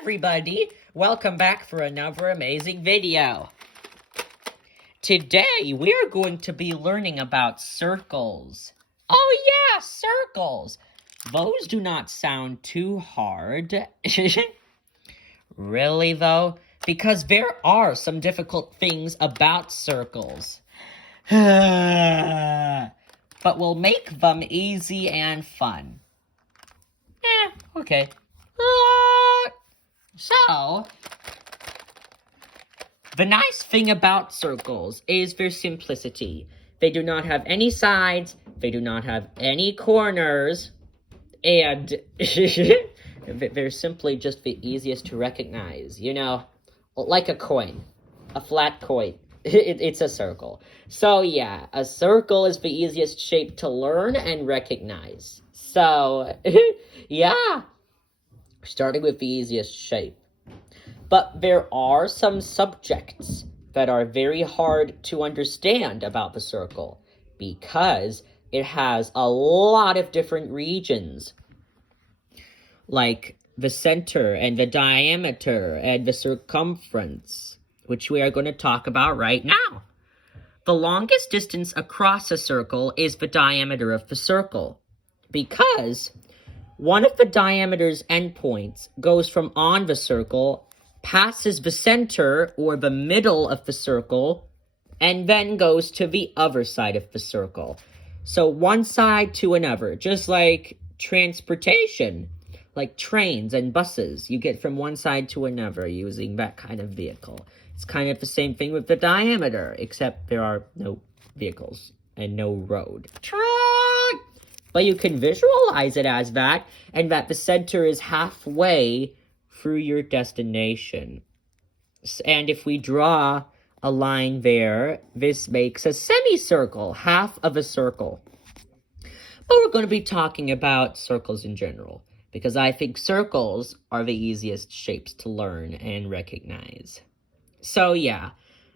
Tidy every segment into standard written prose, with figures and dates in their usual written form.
everybody! Welcome back for another amazing video. Today, we're going to be learning about circles. Oh yeah, circles! Those do not sound too hard. Really though? Because there are some difficult things about circles. But we'll make them easy and fun. Okay. So, the nice thing about circles is their simplicity. They do not have any sides, they do not have any corners, and they're simply just the easiest to recognize. You know, like a coin, a flat coin. It's a circle. So yeah, a circle is the easiest shape to learn and recognize. So, yeah. Starting with the easiest shape. But there are some subjects that are very hard to understand about the circle because it has a lot of different regions, like the center and the diameter and the circumference, which we are going to talk about right now. The longest distance across a circle is the diameter of the circle because one of the diameter's endpoints goes from on the circle, passes the center or the middle of the circle, and then goes to the other side of the circle. So one side to another, just like transportation, like trains and buses. You get from one side to another using that kind of vehicle. It's kind of the same thing with the diameter, except there are no vehicles and no road. But you can visualize it as that, and that the center is halfway through your destination. And if we draw a line there, this makes a semicircle, half of a circle. But we're going to be talking about circles in general, because I think circles are the easiest shapes to learn and recognize. So yeah.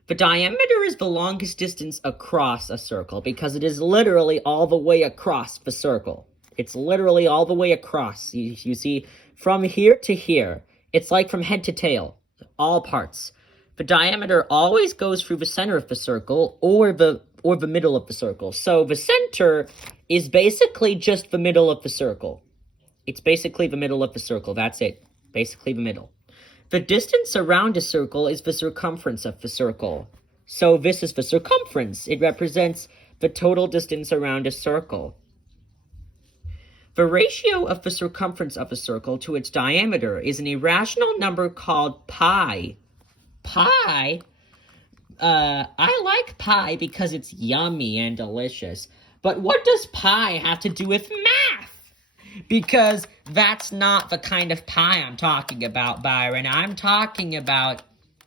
The diameter is the longest distance across a circle because it is literally all the way across the circle. It's literally all the way across. You see, from here to here, it's like from head to tail, all parts. The diameter always goes through the center of the circle or the middle of the circle. So the center is basically just the middle of the circle. It's basically the middle of the circle. That's it. Basically the middle. The distance around a circle is the circumference of the circle. So this is the circumference. It represents the total distance around a circle. The ratio of the circumference of a circle to its diameter is an irrational number called pi. Pi? I like pie because it's yummy and delicious. But what does pi have to do with math? Because that's not the kind of pie I'm talking about, Byron. I'm talking about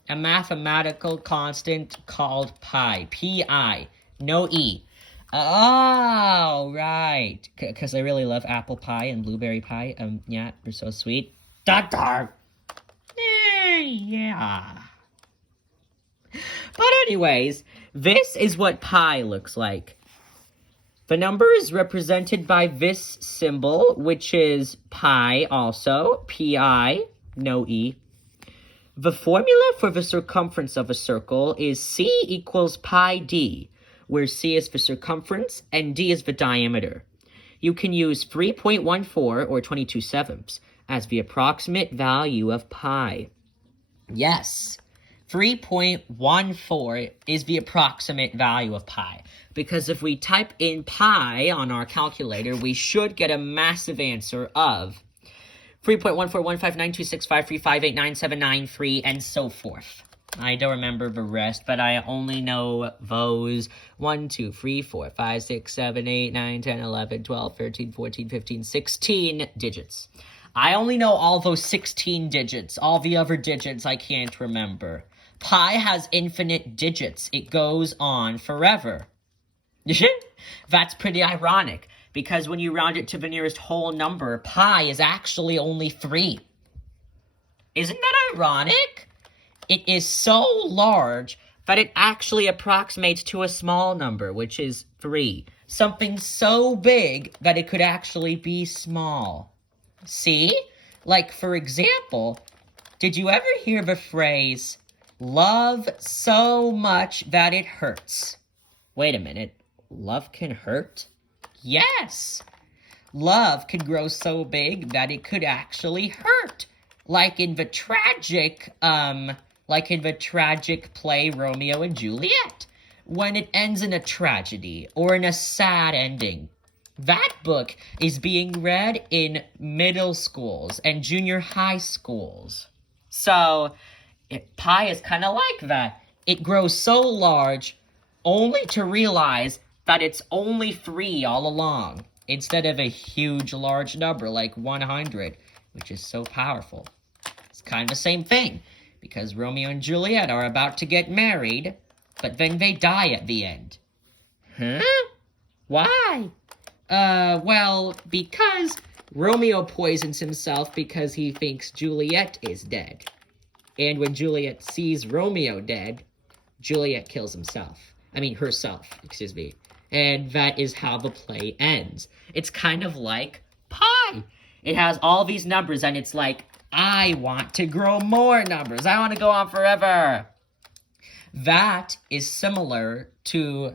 a mathematical constant called pi. P-I. No E. Oh, right. Because I really love apple pie and blueberry pie. Yeah, they're so sweet. Yeah. But anyways, this is what pi looks like. The number is represented by this symbol, which is pi also, Pi, no E. The formula for the circumference of a circle is C equals pi d, where C is the circumference and d is the diameter. You can use 3.14 or 22/7 as the approximate value of pi. Yes, 3.14 is the approximate value of pi. Because if we type in pi on our calculator, we should get a massive answer of 3.141592653589793 and so forth. I don't remember the rest, but I only know those 1, 2, 3, 4, 5, 6, 7, 8, 9, 10, 11, 12, 13, 14, 15, 16 digits. I only know all those 16 digits. All the other digits I can't remember. Pi has infinite digits. It goes on forever. That's pretty ironic, because when you round it to the nearest whole number, pi is actually only 3. Isn't that ironic? It is so large that it actually approximates to a small number, which is 3. Something so big that it could actually be small. See? Like, for example, Did you ever hear the phrase, love so much that it hurts? Wait a minute, love can hurt? Yes! Love can grow so big that it could actually hurt. Like in the tragic play Romeo and Juliet, when it ends in a tragedy or in a sad ending. That book is being read in middle schools and junior high schools. So, Pi is kind of like that. It grows so large only to realize that it's only 3 all along, instead of a huge large number like 100, which is so powerful. It's kind of the same thing, because Romeo and Juliet are about to get married, but then they die at the end. Huh? Why? Well, because Romeo poisons himself because he thinks Juliet is dead. And when Juliet sees Romeo dead, Juliet kills herself, excuse me. And that is how the play ends. It's kind of like Pi. It has all these numbers, and it's like, I want to grow more numbers. I want to go on forever. That is similar to, we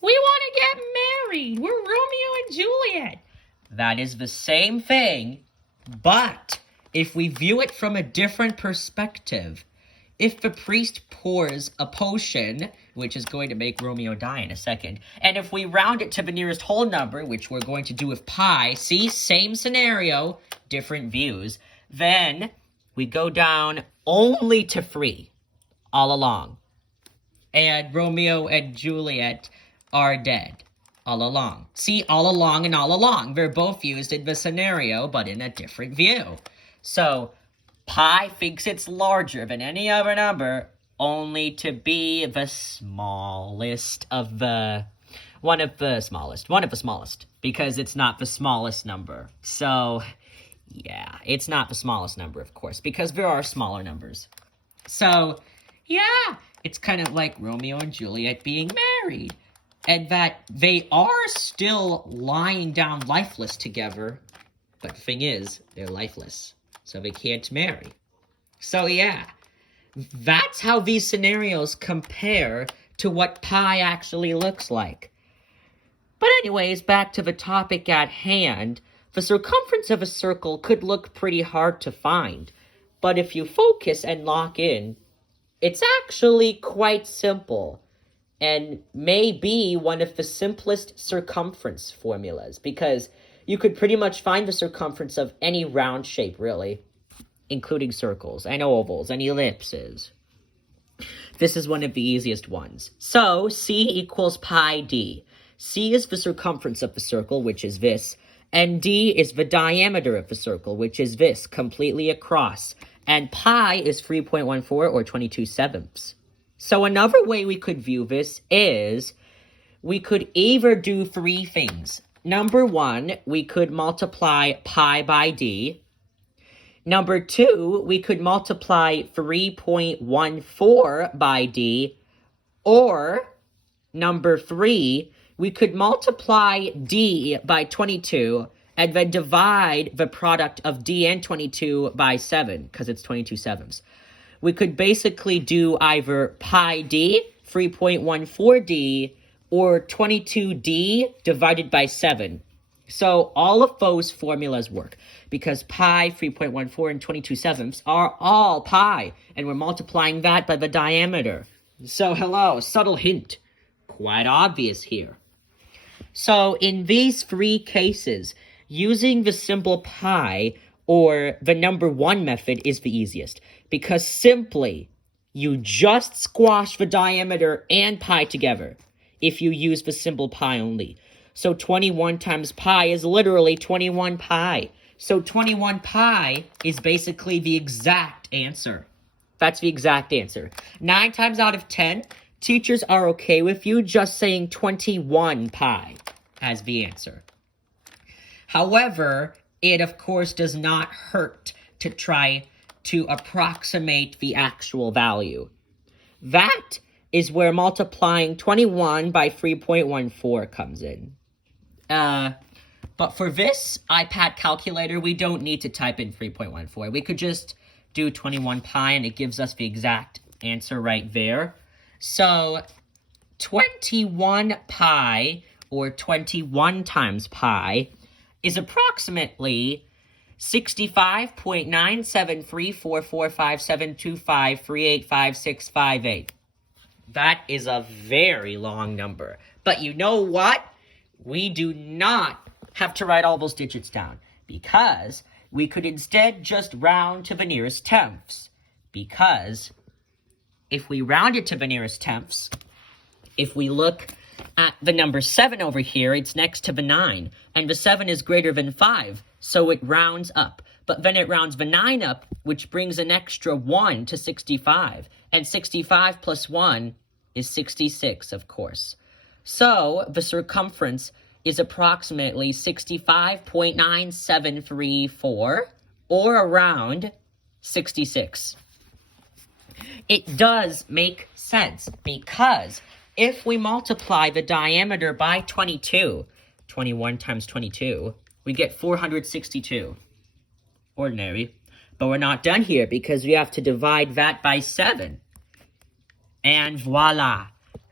want to get married. We're Romeo and Juliet. That is the same thing, but if we view it from a different perspective, if the priest pours a potion, which is going to make Romeo die in a second, and if we round it to the nearest whole number, which we're going to do with Pi, see, same scenario, different views, then we go down only to 3 all along. And Romeo and Juliet are dead all along. See, all along and all along. They're both used in the scenario, but in a different view. So, Pi thinks it's larger than any other number, only to be the smallest of the... One of the smallest, because it's not the smallest number. So, yeah, it's not the smallest number, of course, because there are smaller numbers. So, yeah, it's kind of like Romeo and Juliet being married, and that they are still lying down lifeless together, but the thing is, they're lifeless, so they can't marry. So, yeah, that's how these scenarios compare to what Pi actually looks like. But anyways, back to the topic at hand, the circumference of a circle could look pretty hard to find, but if you focus and lock in, it's actually quite simple, and may be one of the simplest circumference formulas, because you could pretty much find the circumference of any round shape, really, including circles, and ovals, and ellipses. This is one of the easiest ones. So, C equals pi d. C is the circumference of the circle, which is this, and d is the diameter of the circle, which is this, completely across. And pi is 3.14 or 22/7. So another way we could view this is we could either do 3 things. Number 1, we could multiply pi by d. Number 2, we could multiply 3.14 by d. Or, number 3, we could multiply d by 22 and then divide the product of d and 22 by 7, because it's 22/7. We could basically do either pi d, 3.14d, or 22d divided by 7. So all of those formulas work, because pi, 3.14, and 22/7 are all pi, and we're multiplying that by the diameter. So hello, subtle hint. Quite obvious here. So in these 3 cases, using the symbol pi or the number 1 method is the easiest, because simply you just squash the diameter and pi together if you use the symbol pi only. So 21 times pi is literally 21 pi. So 21 pi is basically the exact answer. That's the exact answer. 9 times out of 10, teachers are okay with you just saying 21 pi as the answer. However, it of course does not hurt to try to approximate the actual value. That is where multiplying 21 by 3.14 comes in. But for this iPad calculator, we don't need to type in 3.14. We could just do 21 pi, and it gives us the exact answer right there. So 21 pi, or 21 times pi, is approximately 65.973445725385658. That is a very long number. But you know what? We do not have to write all those digits down, because we could instead just round to the nearest tenths. Because if we round it to the nearest tenths, if we look at the number 7 over here, it's next to the 9, and the 7 is greater than 5, so it rounds up. But then it rounds the 9 up, which brings an extra 1 to 65, and 65 plus 1 is 66, of course. So the circumference is approximately 65.9734, or around 66. It does make sense, because if we multiply the diameter by 22, 21 times 22, we get 462. Ordinary. But we're not done here, because we have to divide that by 7. And voila,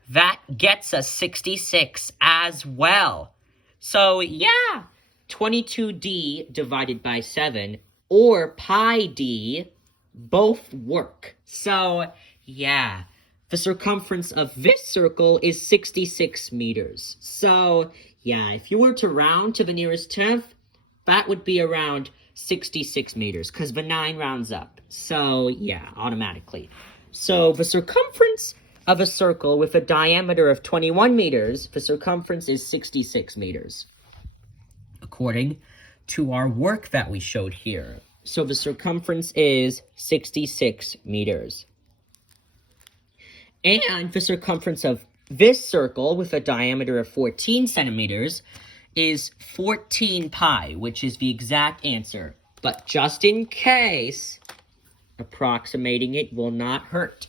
that gets us 66 as well. So yeah, 22d divided by 7 or pi d both work. So yeah, the circumference of this circle is 66 meters. So yeah, if you were to round to the nearest tenth, that would be around 66 meters, because the 9 rounds up. So yeah, automatically. So the circumference of a circle with a diameter of 21 meters, the circumference is 66 meters, according to our work that we showed here. So the circumference is 66 meters. And the circumference of this circle with a diameter of 14 centimeters is 14 pi, which is the exact answer. But just in case, approximating it will not hurt.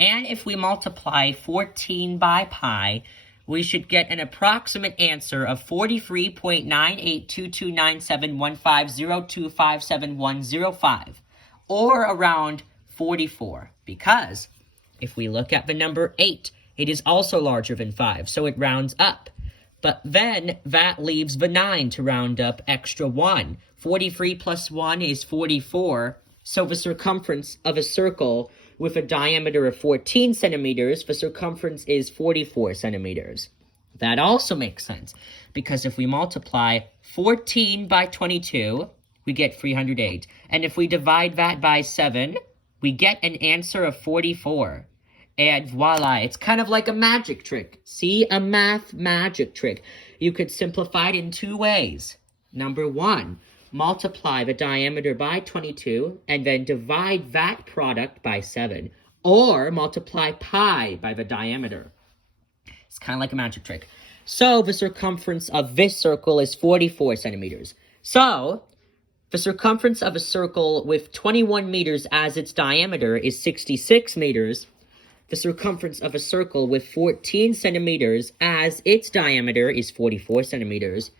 And if we multiply 14 by pi, we should get an approximate answer of 43.98229715025710, or around 44. Because if we look at the number 8, it is also larger than 5, so it rounds up. But then that leaves the 9 to round up extra 1. 43 plus 1 is 44. So the circumference of a circle with a diameter of 14 centimeters, the circumference is 44 centimeters. That also makes sense, because if we multiply 14 by 22, we get 308. And if we divide that by 7, we get an answer of 44. And voila, it's kind of like a magic trick. See, a math magic trick. You could simplify it in 2 ways. Number 1, multiply the diameter by 22, and then divide that product by 7. Or multiply pi by the diameter. It's kind of like a magic trick. So the circumference of this circle is 44 centimeters. So the circumference of a circle with 21 meters as its diameter is 66 meters. The circumference of a circle with 14 centimeters as its diameter is 44 centimeters.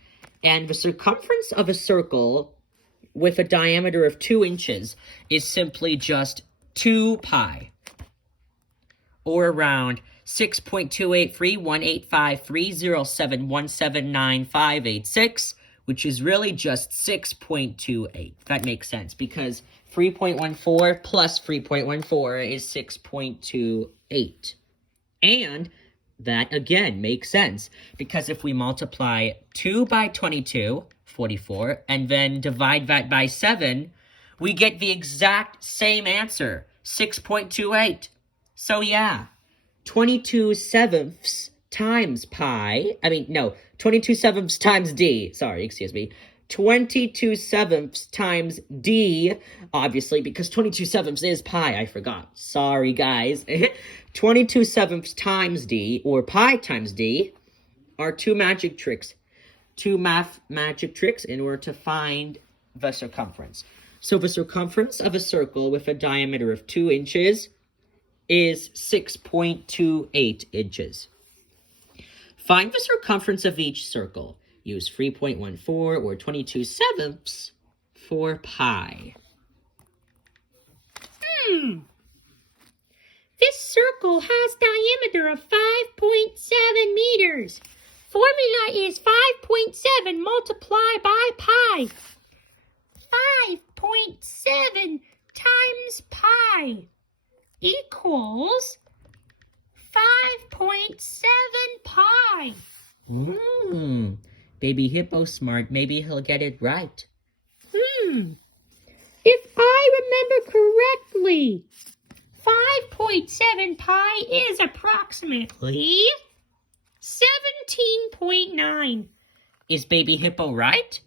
And the circumference of a circle with a diameter of 2 inches is simply just 2 pi, or around 6.283185307179586, which is really just 6.28. That makes sense, because 3.14 plus 3.14 is 6.28. And that, again, makes sense, because if we multiply 2 by 22, 44, and then divide that by 7, we get the exact same answer, 6.28. So yeah, 22 sevenths times pi, 22 sevenths times d, 22 sevenths times d, obviously, because 22 sevenths is pi, I forgot. Sorry, guys. 22 sevenths times d, or pi times d, are 2 magic tricks. 2 math magic tricks in order to find the circumference. So the circumference of a circle with a diameter of 2 inches is 6.28 inches. Find the circumference of each circle. Use 3.14 or 22 sevenths for pi. This circle has diameter of 5.7 meters. Formula is 5.7 multiplied by pi. 5.7 times pi equals 5.7 pi. Baby Hippo smart. Maybe he'll get it right. If I remember correctly, 5.7 pi is approximately 17.9. Is Baby Hippo right?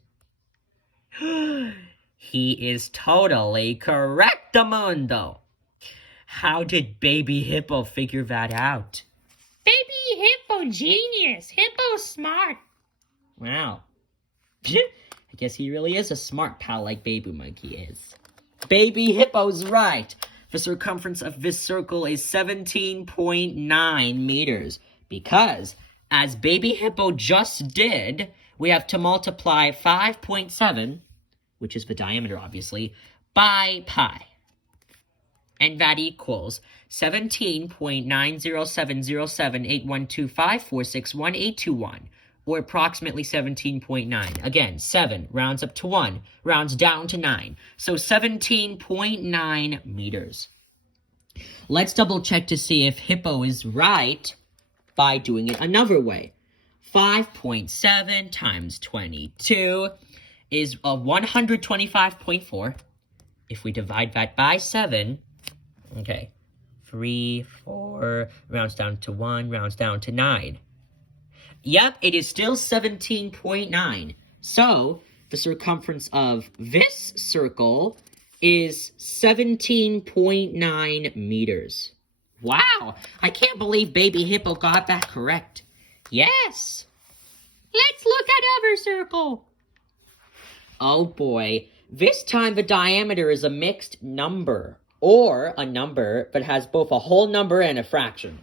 He is totally correctamundo. How did Baby Hippo figure that out? Baby Hippo genius. Hippo smart. Wow. I guess he really is a smart pal like Baby Monkey is. Baby Hippo's right. The circumference of this circle is 17.9 meters. Because, as Baby Hippo just did, we have to multiply 5.7, which is the diameter obviously, by pi. And that equals 17.907078125461821, or approximately 17.9. Again, 7 rounds up to 1, rounds down to 9. So 17.9 meters. Let's double check to see if Hippo is right by doing it another way. 5.7 times 22 is 125.4. If we divide that by 7, okay, 3, 4, rounds down to 1, rounds down to 9. Yep, it is still 17.9. So, the circumference of this circle is 17.9 meters. Wow, I can't believe Baby Hippo got that correct. Yes. Let's look at other circle. Oh boy, this time the diameter is a mixed number, or a number that has both a whole number and a fraction.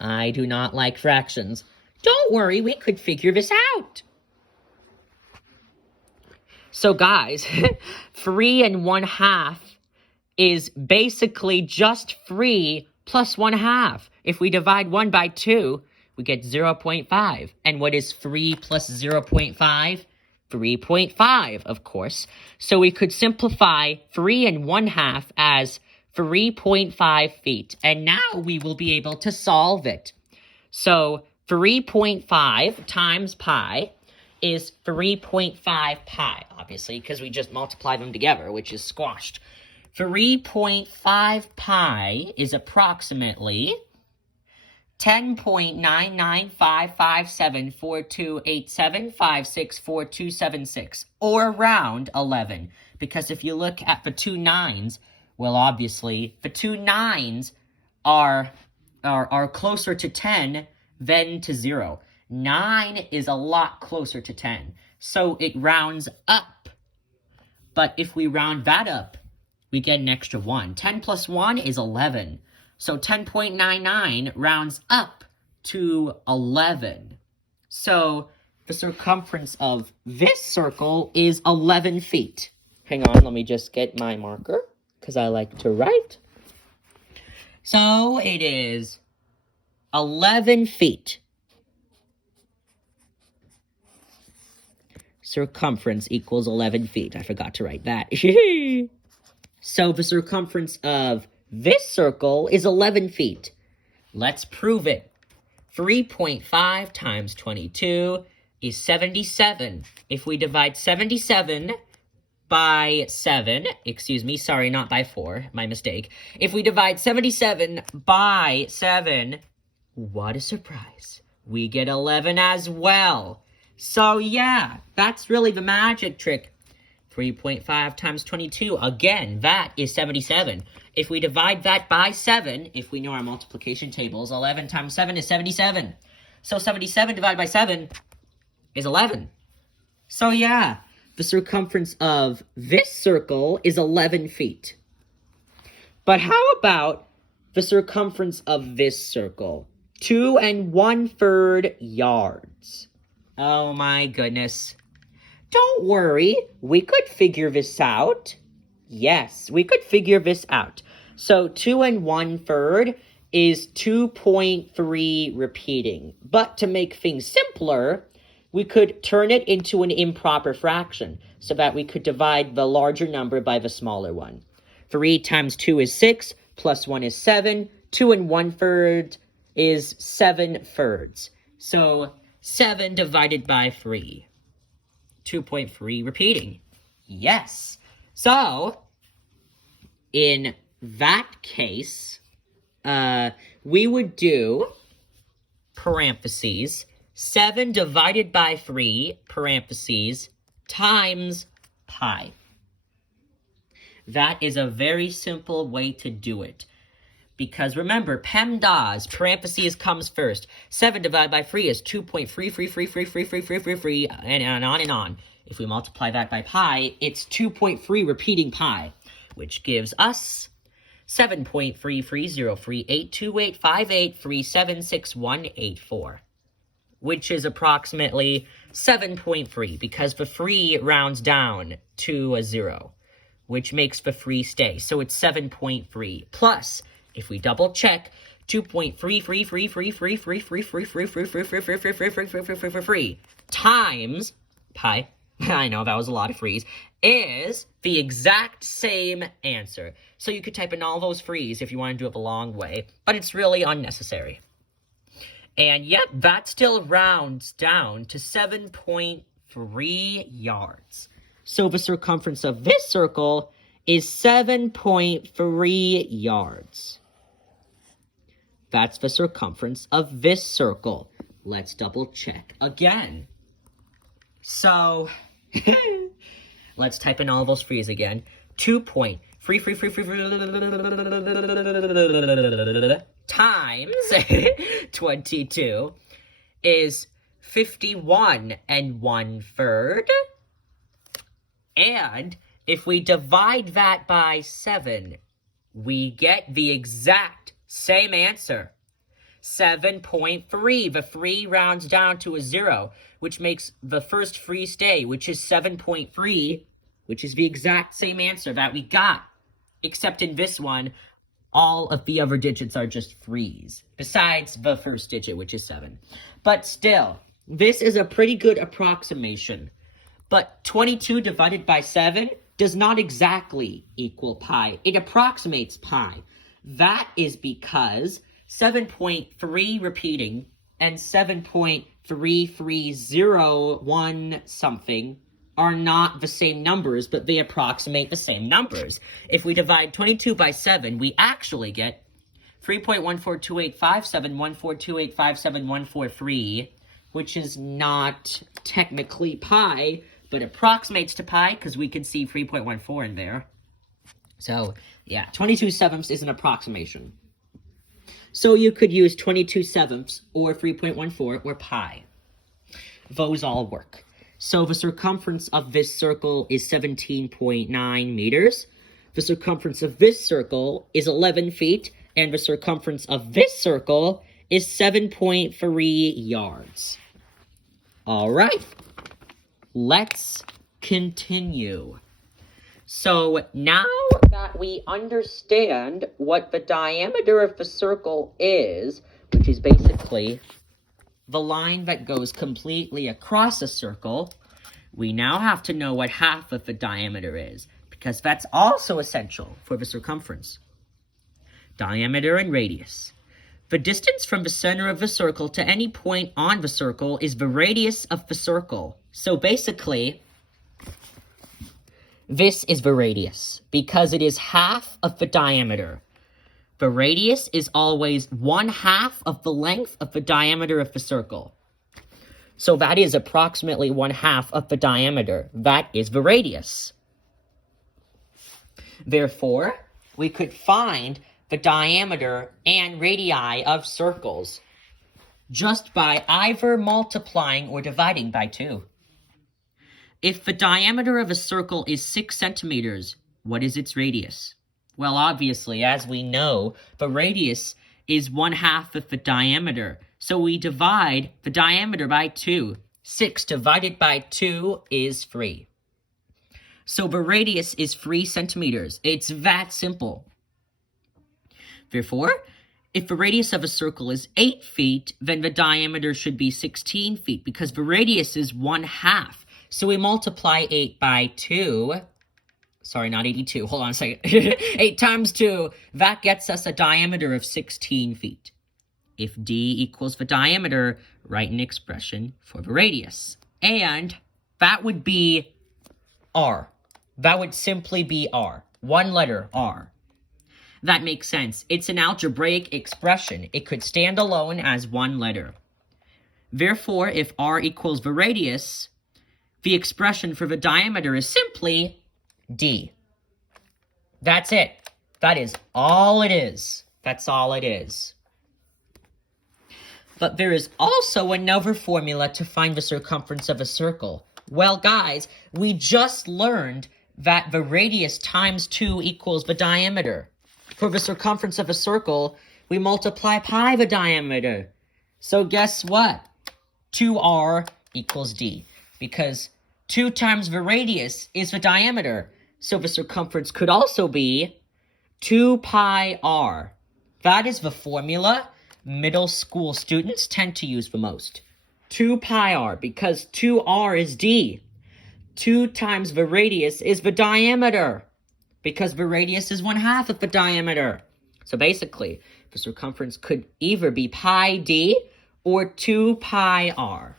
I do not like fractions. Don't worry, we could figure this out. So guys, 3 1/2 is basically just 3 plus 1/2. If we divide 1 by 2, we get 0.5. And what is 3 plus 0.5? 3.5, of course. So we could simplify 3 1/2 as 3.5 feet. And now we will be able to solve it. So 3.5 times pi is 3.5 pi, obviously, because we just multiply them together, which is squashed. 3.5 pi is approximately 10.995574287564276, or around 11. Because if you look at the two 9s, well, obviously, the two 9s are closer to 10 than to 0. 9 is a lot closer to 10, so it rounds up. But if we round that up, we get an extra 1. 10 plus 1 is 11. So 10.99 rounds up to 11. So the circumference of this circle is 11 feet. Hang on, let me just get my marker, because I like to write. So it is 11 feet. Circumference equals 11 feet. I forgot to write that. So the circumference of this circle is 11 feet. Let's prove it. 3.5 times 22 is 77. If we divide 77 by 7, excuse me, sorry, not by 4, my mistake. If we divide 77 by 7, what a surprise. We get 11 as well. So yeah, that's really the magic trick. 3.5 times 22, again, that is 77. If we divide that by 7, if we know our multiplication tables, 11 times 7 is 77. So 77 divided by 7 is 11. So yeah, the circumference of this circle is 11 feet. But how about the circumference of this circle? 2 1/3 yards. Oh my goodness. Don't worry, we could figure this out. Yes, we could figure this out. So 2 1/3 is 2.3 repeating. But to make things simpler, we could turn it into an improper fraction so that we could divide the larger number by the smaller one. 3 times 2 is 6, plus 1 is 7. 2 1/3 is 7/3. So 7 divided by 3. 2.3 repeating. Yes. So, in that case, we would do, parentheses, 7 divided by 3, parentheses, times pi. That is a very simple way to do it. Because remember, PEMDAS, parentheses comes first. 7 divided by 3 is 2.333333333, and on and on. If we multiply that by pi, it's 2.3 repeating pi, which gives us 7.330382858376184, which is approximately 7.3, because the 3 rounds down to a 0, which makes the 3 stay. So it's 7.3 plus, if we double check, 2.3333333333333333333 times pi, I know that was a lot of threes, is the exact same answer. So you could type in all those threes if you want to do it the long way, but it's really unnecessary. And yep, that still rounds down to 7.3 yards. So the circumference of this circle is 7.3 yards. That's the circumference of this circle. Let's double check again. So, let's type in all those threes again. 2.3 times 22 is 51 1/3. And if we divide that by 7, we get the exact same answer. 7.3. The 3 rounds down to a 0, which makes the first 3 stay, which is 7.3, which is the exact same answer that we got. Except in this one, all of the other digits are just 3s, besides the first digit, which is 7. But still, this is a pretty good approximation. But 22 divided by 7 does not exactly equal pi. It approximates pi. That is because 7.3 repeating and 7.3301 something are not the same numbers, but they approximate the same numbers. If we divide 22 by 7, we actually get 3.142857142857143, which is not technically pi, but approximates to pi, because we could see 3.14 in there. So, yeah, 22/7 is an approximation. So you could use 22/7 or 3.14 or pi. Those all work. So the circumference of this circle is 17.9 meters. The circumference of this circle is 11 feet. And the circumference of this circle is 7.3 yards. All right. Let's continue. So now that we understand what the diameter of the circle is, which is basically the line that goes completely across a circle, we now have to know what half of the diameter is, because that's also essential for the circumference. Diameter and radius. The distance from the center of the circle to any point on the circle is the radius of the circle. So basically, this is the radius, because it is half of the diameter. The radius is always 1/2 of the length of the diameter of the circle. So that is approximately 1/2 of the diameter. That is the radius. Therefore, we could find the diameter and radii of circles just by either multiplying or dividing by 2. If the diameter of a circle is 6 centimeters, what is its radius? Well, obviously, as we know, the radius is 1/2 of the diameter. So we divide the diameter by 2. 6 divided by 2 is 3. So the radius is 3 centimeters. It's that simple. Therefore, if the radius of a circle is 8 feet, then the diameter should be 16 feet because the radius is 1/2. So we multiply 8 by 2. Sorry, not 82. Hold on a second. 8 times 2. That gets us a diameter of 16 feet. If d equals the diameter, write an expression for the radius. And that would be r. That would simply be r. One letter, r. That makes sense. It's an algebraic expression. It could stand alone as one letter. Therefore, if r equals the radius, the expression for the diameter is simply d. That's it. That is all it is. That's all it is. But there is also another formula to find the circumference of a circle. Well, guys, we just learned that the radius times 2 equals the diameter. For the circumference of a circle, we multiply pi the diameter. So guess what? 2r equals d. Because 2 times the radius is the diameter. So the circumference could also be 2 pi r. That is the formula middle school students tend to use the most. 2 pi r, because 2r is d. 2 times the radius is the diameter, because the radius is 1/2 of the diameter. So basically, the circumference could either be pi d or 2 pi r.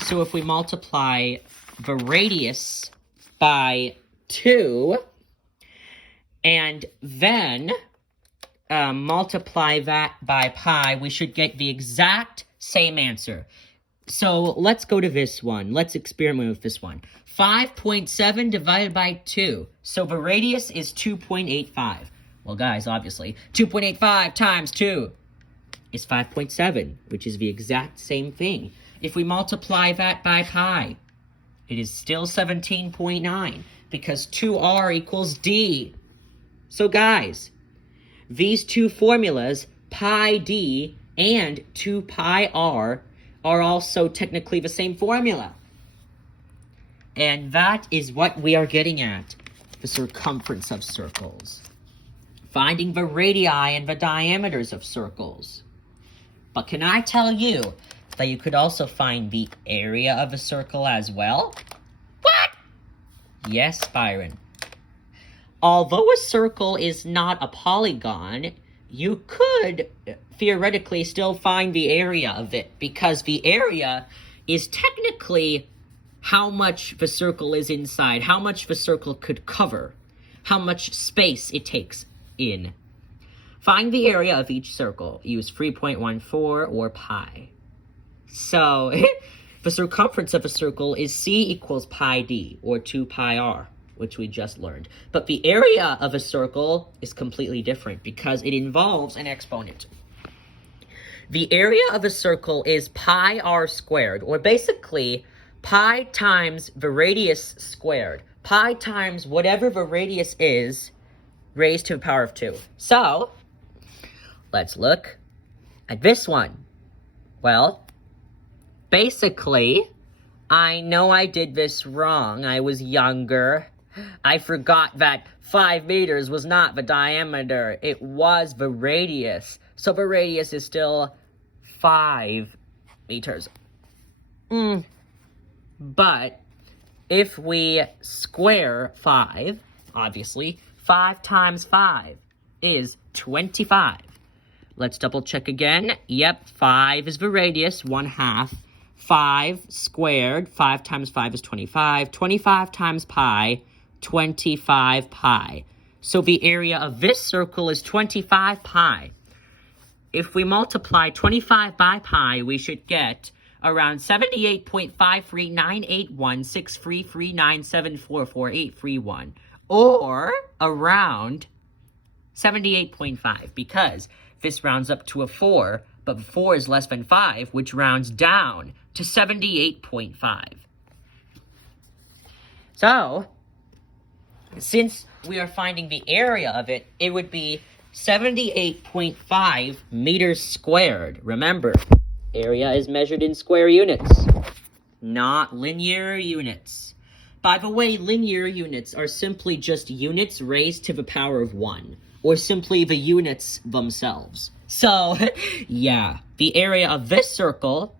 So if we multiply the radius by 2, and then multiply that by pi, we should get the exact same answer. So let's go to this one. Let's experiment with this one. 5.7 divided by 2. So the radius is 2.85. Well, guys, obviously, 2.85 times 2 is 5.7, which is the exact same thing. If we multiply that by pi, it is still 17.9, because 2r equals d. So, guys, these two formulas, pi d and 2 pi r, are also technically the same formula. And that is what we are getting at, the circumference of circles. Finding the radii and the diameters of circles. But can I tell you that you could also find the area of a circle as well? What? Yes, Byron. Although a circle is not a polygon, you could theoretically still find the area of it, because the area is technically how much the circle is inside, how much the circle could cover, how much space it takes in. Find the area of each circle. Use 3.14 or pi. So, the circumference of a circle is c equals pi d, or 2 pi r, which we just learned. But the area of a circle is completely different, because it involves an exponent. The area of a circle is pi r squared, or basically pi times the radius squared. Pi times whatever the radius is, raised to the power of 2. So, let's look at this one. Well, basically, I know I did this wrong. I was younger. I forgot that 5 meters was not the diameter. It was the radius. So the radius is still 5 meters. But if we square 5, obviously, 5 times 5 is 25. Let's double check again. Yep, 5 is the radius, 1/2. 5 squared, 5 times 5 is 25. 25 times pi, 25 pi. So the area of this circle is 25 pi. If we multiply 25 by pi, we should get around 78.539816339744831, or around 78.5, because this rounds up to a 4, but 4 is less than 5, which rounds down to 78.5. So, since we are finding the area of it, it would be 78.5 meters squared. Remember, area is measured in square units, not linear units. By the way, linear units are simply just units raised to the power of 1, or simply the units themselves. So, yeah, the area of this circle,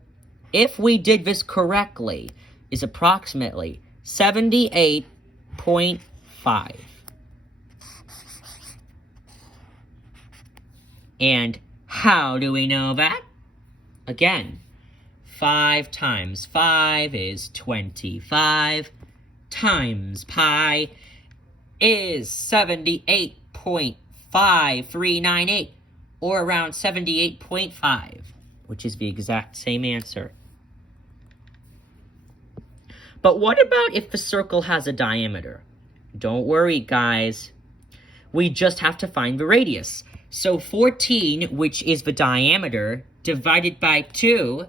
if we did this correctly, is approximately 78.5. And how do we know that? Again, 5 times 5 is 25, times pi is 78.5398, or around 78.5, which is the exact same answer. But what about if the circle has a diameter? Don't worry, guys. We just have to find the radius. So 14, which is the diameter, divided by 2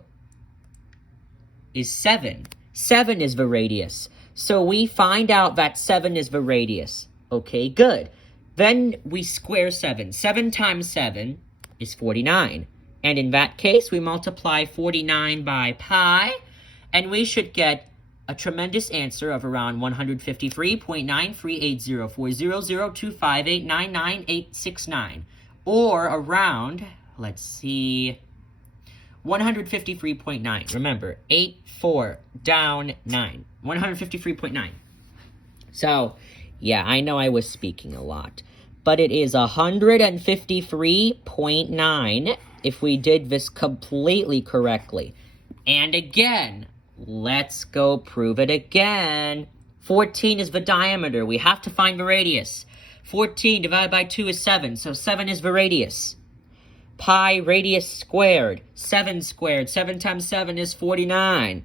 is 7. 7 is the radius. So we find out that 7 is the radius. Okay, good. Then we square 7. 7 times 7 is 49. And in that case, we multiply 49 by pi, and we should get a tremendous answer of around 153.9380400258998969, or around, let's see, 153.9. Remember, 8, 4, down 9. 153.9. So, yeah, I know I was speaking a lot, but it is 153.9 if we did this completely correctly. And again, let's go prove it again. 14 is the diameter. We have to find the radius. 14 divided by 2 is 7, so 7 is the radius. Pi radius squared, 7 squared. 7 times 7 is 49.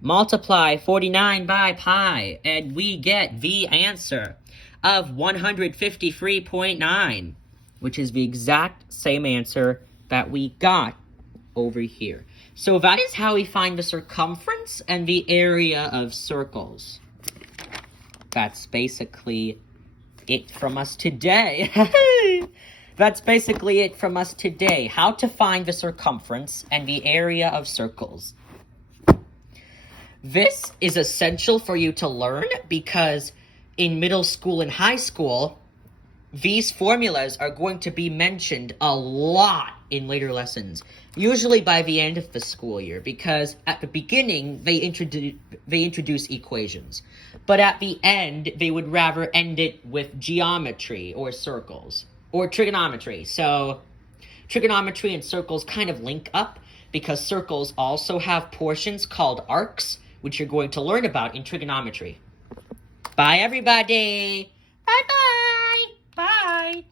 Multiply 49 by pi, and we get the answer of 153.9, which is the exact same answer that we got over here. So that is how we find the circumference and the area of circles. That's basically it from us today. That's basically it from us today. How to find the circumference and the area of circles. This is essential for you to learn because in middle school and high school, these formulas are going to be mentioned a lot in later lessons, usually by the end of the school year, because at the beginning, they introduce equations. But at the end, they would rather end it with geometry or circles or trigonometry. So trigonometry and circles kind of link up because circles also have portions called arcs, which you're going to learn about in trigonometry. Bye, everybody. Bye-bye. Bye.